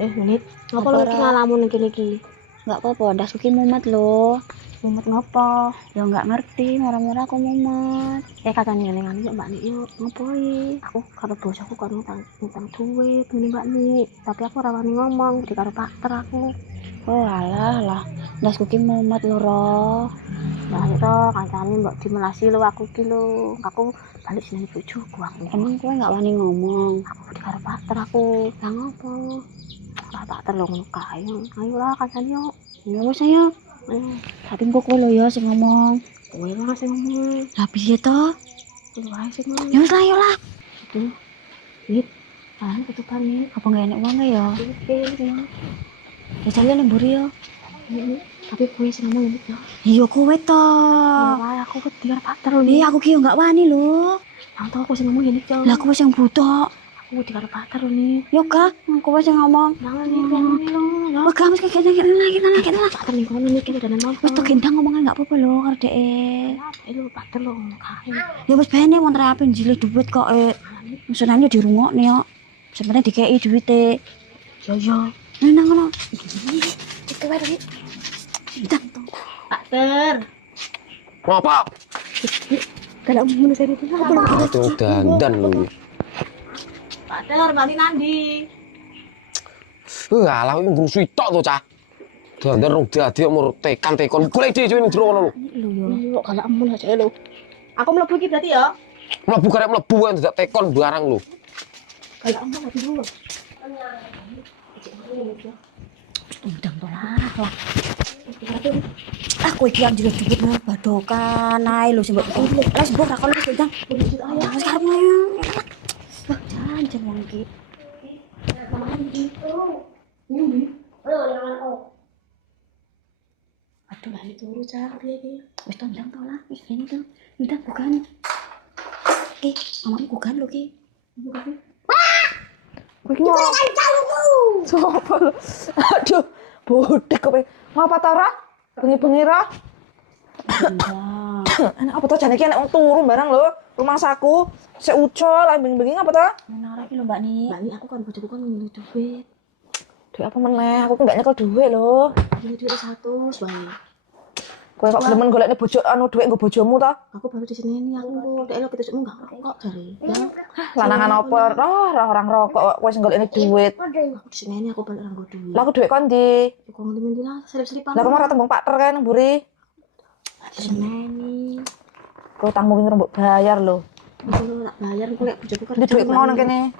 Menit. Ngapa Apa lu ora? iki ngalamun iki? Nggak apa-apa, ndasku ki mumet lho. Mumet ngopo? Ya nggak ngerti, murah-murah aku mumet. Katane ngelingan yo Mbak Nik yo. Ngopo iki? Aku karo bosku kon ngutang duit ngene Mbak Nik. Tapi aku ora wani ngomong di karo pakter aku. Oh alah lah, ndasku ki mumet lho, Ro. Lah to kancane mbok dimelasi lho aku ki lho. Aku balik sini bojoku aku. Emang kowe nggak wani ngomong? Aku di karo pakter aku. Lah ngopo? Lah pakter lho ngono kae. Ayo lah kancane yo. Ya wis ayo. Tapi kok kowe lho ya sing ngomong. Kowe lah sing ngomong. Lah piye to? Kowe wae sing ngomong. Ya wis lah ayo lah. Wit. Ah, ketukan nih. Apa nggak enak uang ya? Oke, ya. Ya jalan lembur ya. Tapi kowe sing ngomong ini yo. Iya kowe to. Ya wae aku wedi karo pakter lho. Aku ki yo nggak wani lho. Nang tau aku sing ngomong ini yo. Lah kowe sing buta. Aku wedi karo pakter lho nih. Yo ka, kowe sing ngomong. Jangan nih kowe lho. Wah, kamu kayak kita lah. Pakter nih kono nih kita dan mau. Wis tok gendang ngomongan enggak apa-apa lho karo dhek. Lho pakter lho kae. Ya wis bene wong terapi njilih duit kok maksudane dirungokne yo. Sebenarnya dikei duite. Yo. Nang ngono. Itu wae Rit. Pakter. Ngapa? Kalau mun saya itu apa? Itu dandan lu. Pakter, bali nandi. Alah iki ngrusuhi tok to, Cah. Dandan rung dadi umur tekan tekon. Golek dhewe ning jero ngono lho. Lho kalau amun aja lho. Aku mlebu iki berarti ya. Mlebu karep mlebu kan dadak tekon barang lho. Kalau amun lagi dulu. Undang to lah. Aku iki yang jelek duit nang badokan ae lho sing mbok. Lah mbok ra kono wis gendang. Wis karep ayo. Wah, jangan wong iki. Aduh lah itu turu Cah piye iki? Wis tondang to lah, wis bene to. Minta bukan. Mamamu bukan lho ki. Kowe iki sopo? Aduh, bodek kowe. Ngapa ta ora? Bengi-bengi ra? Enak apa to jane iki enek wong turu barang lho. Rumah saku sik ucol lah bengi-bengi ngapa ta? Menara iki lho Mbak Ni. Mbak Ni aku kan bojoku kan ngene duit. Duit apa meneh? Aku enggak nyekel duit lho. Ini duit 100 wae. Kowe kok gelemen golekne bojo anu duit nggo bojomu ta? Aku baru di sini ini aku kok dek lo kita cuma enggak rokok jare. Ya. Lanangan apa? Orang rokok kowe sing golekne duit. Aku di sini ini aku balik nang duit. Lah aku duit kon ndi? Kok ngendi-ngendi lah selip-selipan. Lah kemarin tembung pakter kan mburi. Di sini ini. Kowe utangmu ki mbok bayar lho. Aku tak bayar aku lek bojoku kan. Ndi duit mau nang kene.